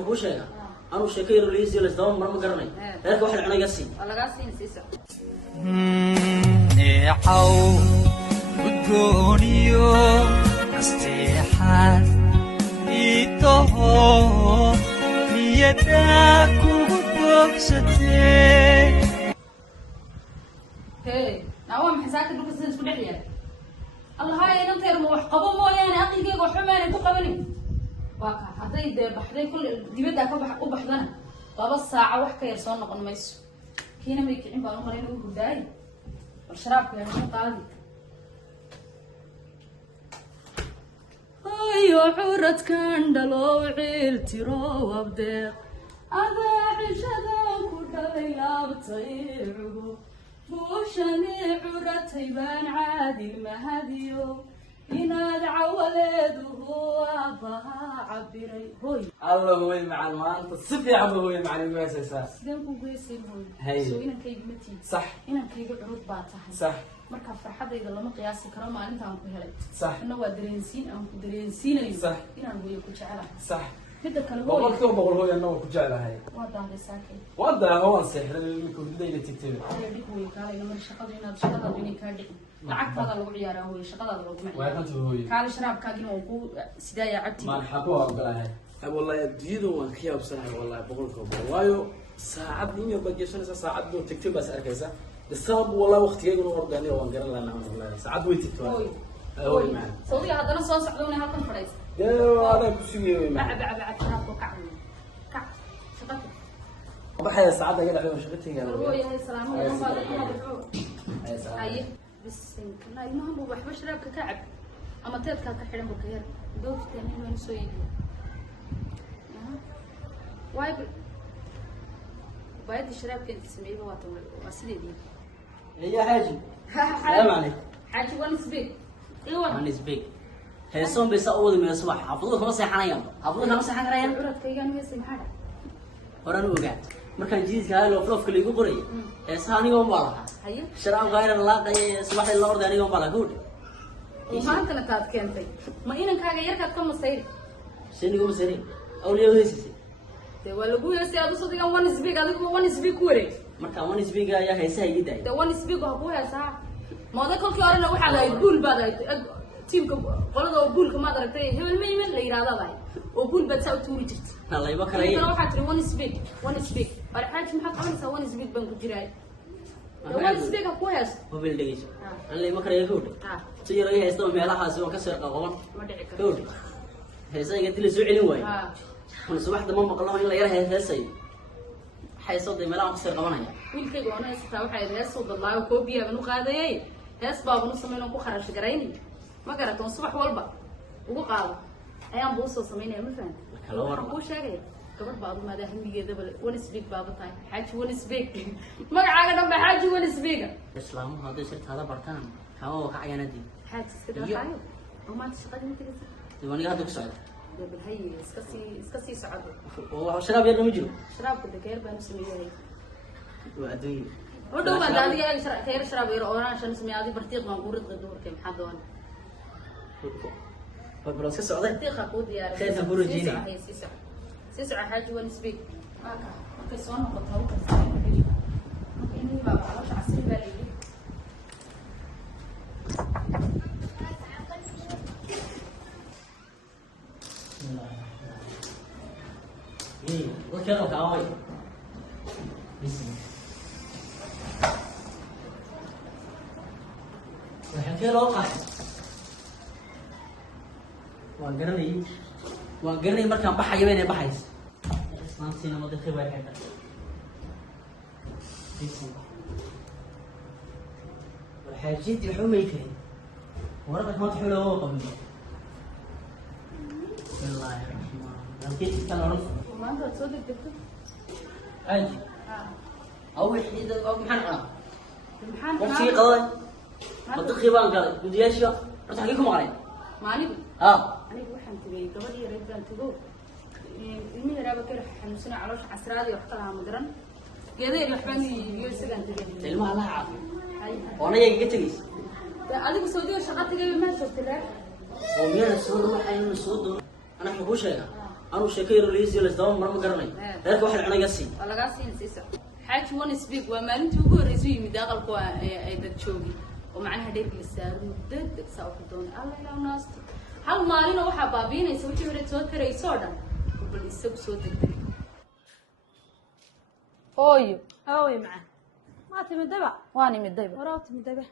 حكوش هيك أنا وشكير وليزي لازدوم مرة مقرني هيك واحد عنا قاسي ولا قاسين سيسا نيحو بدونيو نستيحان إيتوه نيداك وبوكستي هي نعوام حساك دوك السن سكو دحيا الله هاي ننتير مو wax qabo mooyaan aqligeyga xumaan ku qabanin waa ka haday baxday kul dibadda ka bax u baxdana 2 saac wax ka yar soo noqon mayso kiina may kicin baan u maray inuu gudaay bal sharaabka yaa qaadi ayo xuradkan dhalo ciil tiro wabdeeq ada cishada ku dhalay laabtay ugu وشني عرتي بان عادي المهديو يناد عولده هو أبها عبري هوي الله هوي مع المانطة صفي عم هوي مع المؤسسة سيدنكو قيسين هاي سو إنا كيق متي صح إنا كيق عروض بات صح marka farxada ida lama qiyaasi karo maalinta aan ku helay صح inna waa dareensiinayo صح inaan weeyo ku jecelahay صح midda kale boqol hooy annagu ku jecelahay waa daahday saakay wada hawaan seexday midku hidayna tigtay dhig way kaalay mar shaqada inaad shaqada inay ka dhig lacagtaada lagu ciyaaraa hooy shaqadaada lagu macaan waa tan hooy kaalay sharaabkaagina oo ku sidaaya cabti marxabo ogolahay والله ديدو وان كيا بصراحة والله بقول لكم وايو ساعات نيمي بجيشنا ساعات دو تكتب بس أركزها السبب والله وقت يجون ورداني وان قرر لنا والله ساعات ويتكتب هوي معنا صوتي هذا أنا صوص عدوني هذا فريس يا هذا كسيمي معنا بعد شراب وكعب كعب شقته بحيا ساعات قاعد على مشغلتي هو يا سلام يا صادق يا سلام هاي بس لا المهم هو بحب شراب كعب أما تلك كحرم بكير دوف تاني من سوي وايب بايد الشراب كنت تسميه واسيدي هي حاجي سلام عليكم حاجي ونسبيك ايوه ونسبيك هيسون بيسأول من الصباح حفظوه خمس حنايم حفظوه خمس حنايم عرض كيغان ويسي محادا horaan u ogaad markaan jiiska hal oo flofka liigu qoray heesaha aniga ma laha haye sharaab gaar la qay subaxii la orday aniga ma laha guud maanta la taad keentay ma inankaaga yarkaad ka masayri sinigu masari awliyo heesisi de waa lagu heesay aad u soo digan one speak adigu one speak ku wareeg marka one speak ayaa heesaha ii daay de one speak waa ku heesaa mooda kolkii hore waxa la ay buul baad ay teamka qolada oo buulka ma aragtay hebel ma yimin la yiraahdaa oo buul baad saa u tuuri jirtay نالله يبكر أيه. أنا واحد one speak. أرحاج محط خمسة one speak بنك جراي. one speak أكويس. هو بيلدقيش. أنا يبكر يهود. تيجي رأيه يستوي ميلا حاسس وكسر قوام. ما دعك. هود. هذا قلت لي زعلني واي. من الصباح ده ماما قال الله يلا يرى هذا حيصدق ميلا كسر قوامنا. ويل كي أنا استوى حيد هس والله وكوبيا منو قاضي. هس بابا نص منو كخرج جرايني. ما قرأت الصبح والبا. وقال. أيام بوصل سميني مثلا. هو شاقي قبل بعض ما ده هم يجي دبل ونسبيك بابا طاي حاج ونسبيك ما عاقد ما حاج ونسبيك إسلام هذا شرط هذا بركان هو وقع ينادي حاج كده خايف وما تشتغل انت كده تبغى هذا كسر بالهي اسكسي سعد هو شراب يرمي مجرو شراب كده كير بانو سميه هي وأدوي ودو ما دادي كير شراب يرون عشان سميه هذه برتيق ما قورد غدور كم حدون فبراسك سعودي برتيق أقود يا خير تقولوا جيني سيسع حاج ونسبيك اوكي صون قطعوا كسر إني ما بعرفش عصير بالي إيه وكذا كاوي بسم وحكي له قص وقرني مركب بحي بيني بحيس اسلام سينا ما دخل بحي بسم والحاجات الحومة كريم ورقك ما تحوله هو قبل بسم الله الرحمن الرحيم كيف كان عرف ما أنت تصدق دكتور عادي أول حديد أو محنقة امتحان وفي قضاي منطقي بان قال بدي أشياء رحت أحكيكم عليه ماني أنا waxaan tagay gabadhii reer baan tago ilmihi raaba ka xanuunsan caloosha casraadi wax kala ma garan geeday waxbaan iyo isagaan tagay ilmaha la caafi oo naga ka tagays adigu Saudiya shaqo tagay ma joogtay oo miyana soo waxay soo doon ana xugu sheega أنا شكير رئيس يلا دوام مرة مقرني هيك واحد عنا قصي ولا قاسين سيسا حاج وان سبيك وما انت ugu horeysay yimid aqalku ay dad joogi oo macnaha dheerka la saaro muddo saaw ku doon alla ila naasto hal maalin waxa baabiinaysa wixii hore soo tirayso dhan bal isagu soo degdeg hooyo معاه ما تمدبع waan imidayba وراه تمدبع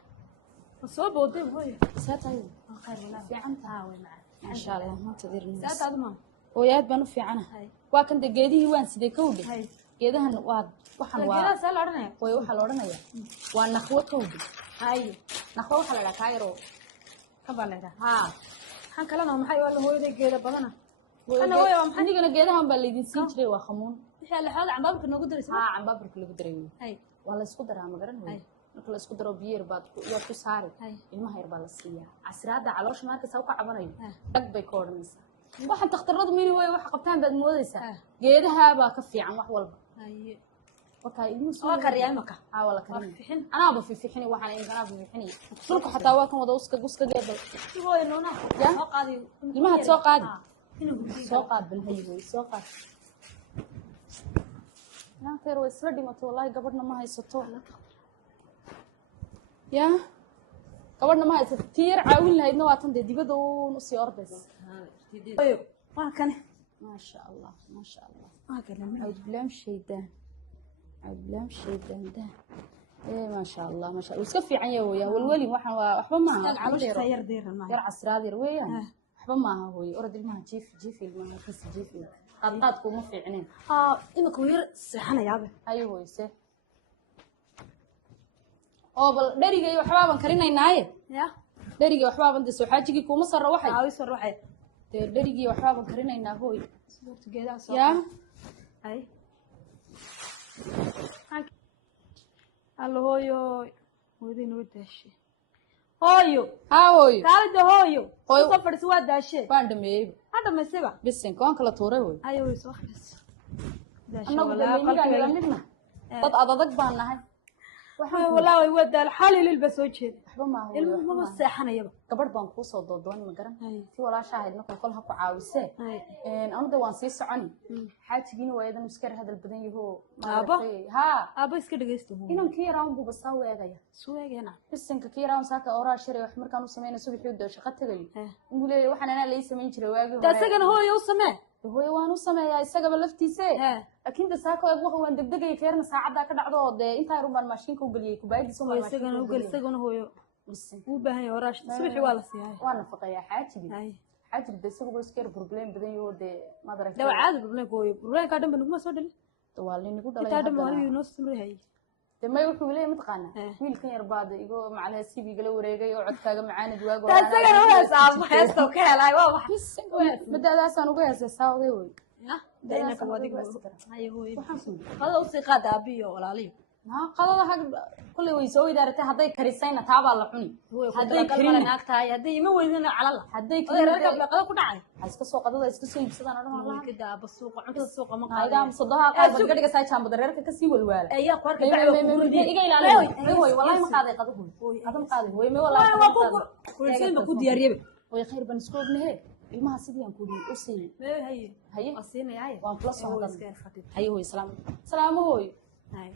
وصوب ودب هوي saatay خير ولا fiicantaa هاوي معاه ما sha Allah ma tadirnaa ساعات هذا ما hooyaad baan u fiicanahay waa kan geedihii waan sidee ka wada هاي geedahan waa waxan waa كذا سال عرنا way waxa la oranayaa waa naqwo ka wada هاي naqwo waxa la dhahaa kaayro كبالنا ha حن كلامه محي ولا هو ذي كذا بدنا أنا ويا محنيجنا جيدهم باللي سين شري وخمون إحنا لحال عم بابك نقدر ها يسمع عم بابرك اللي قدرين هاي والله اسكو درا ما قرن هاي marka la isku daro biir baad yaa ku saari ilmaha yar baa la siiyaa casraada caloosh marka saw ka cabanayo dag bay ka oranaysaa waxaan takhtaradu mini way wax qabtaan baad moodaysaa geedaha baa ka fiican wax walba هاي waxa ilmuhu soo waa kariyaa imaka wala kariyaa fixin anaaba fixin waxaan imkana fixin sulku xataa waa kan wada uska geebal هو إنه أنا يا سوق هذه ilmaha soo qaadi إنه soo qaad balhay soo qaad naanteer way isla dhimato wallahi gabadhna ma haysato ya gabadhna ma haysato tiir caawin lahaydna waa tan dibadda u sii ordaysa أيوه ما كان ما شاء الله ما شاء الله ما كان عود بلام شيدان عود بلام شيدان ده ايه ما شاء الله ما شاء الله وسكفي عيا ويا والولي وحبا ما عروش سير دير الماء يرعى سرادير ويا وحبا ما هو أرد المها جيفي المها كيس جيفي قطاتكم ما في عينين إنه كوير سحنا يابه أيوه يسه oo bal dhariga iyo waxba baan karinaynaaye يا dhariga waxba baan disoo xaajigi kuma sarro waxay عاوز روح dhariga iyo waxba baan karinaynaa hooy صورت كذا صح ya أي الله هويو ودين وداشي هويو ha hooy قال ده هويو هويو. صفر سواد داشي baan dhameeyay هذا ما سبع bisinka waan kala tuuray hooy أيوه صخرس داشي annagu dhameeyay la midna dad adag baan nahay والله يود الحال يلبس وجهه waxba ma hooy المهم ما سحنا يابا gabadh baan ku soo doodoon ma garan أي si walaasha ahaydna kolkol ha ku caawisee أي anu da waan sii soconi xaajigiina waa idan iskar hadal badan yaho Aabo? ha أبى إسكت جيسته inan kii yaraan buu basaa weegaya سوى هنا bisinka kii yaraan saaka oraa shiray wax markaan u sameeyay subaxii doo shaqo tagay إيه inuu leeyahay waxaan anaa lay sameyn jiray waagi ده سجن هو يوصمه hooyo waan u sameeyaa isagaba laftiise إيه laakiin da saaka wax waan degdegay keerna saacada ka dhacdo oo inta rubaan maashinka u galiyay kubaadiisa هو سجن هو قال سجن هو bisin هو بهني وراش صبحي ولا سياي waa nafaqeeyaa xaajigi أي xaajigi isagu iskar problem badan yaho de madarag لو عاد بقول لك هو بقول لك هذا من ما صدق waalin igu dhalay هذا ما هو ينص مري هاي damay wuxuu leeyahay mataqaana Eh. wiilkan yar baad igu macalaha sibiga la wareegay oo codkaaga macaanid waago ده سجن هو صعب حاسه وكهلا واضح madadaasaan uga heesay saawday wey ده إنك وادي بس هاي هو waxaan ku هذا وثقة أبي ولا لي qadada hag kulli way soo idaaratay hadday karisayna taabaa la cuni hadday karin naagtahay hadday ma weydina calala hadday reerka karin beeqada ku dhacay iska soo qadada iska soo iibsadaan odhan wallahi kida basuuqa cuntada suuqa ma ayda qaadaan musadoha qaad bad gadiga saa jaambada reerka ka sii walwaala ayaa ku arkay iga ilaali way wallahi ma qaaday qadahu qadam qaaday way ma wallahi waa ku kulseen ku diyaariyay way khayr ban isku ognahay ilmaha sidii aan ku dhigay u sii haye haye asiinaya waan plus oo waan iska fadhiid haye way salaam salaamu hooy haye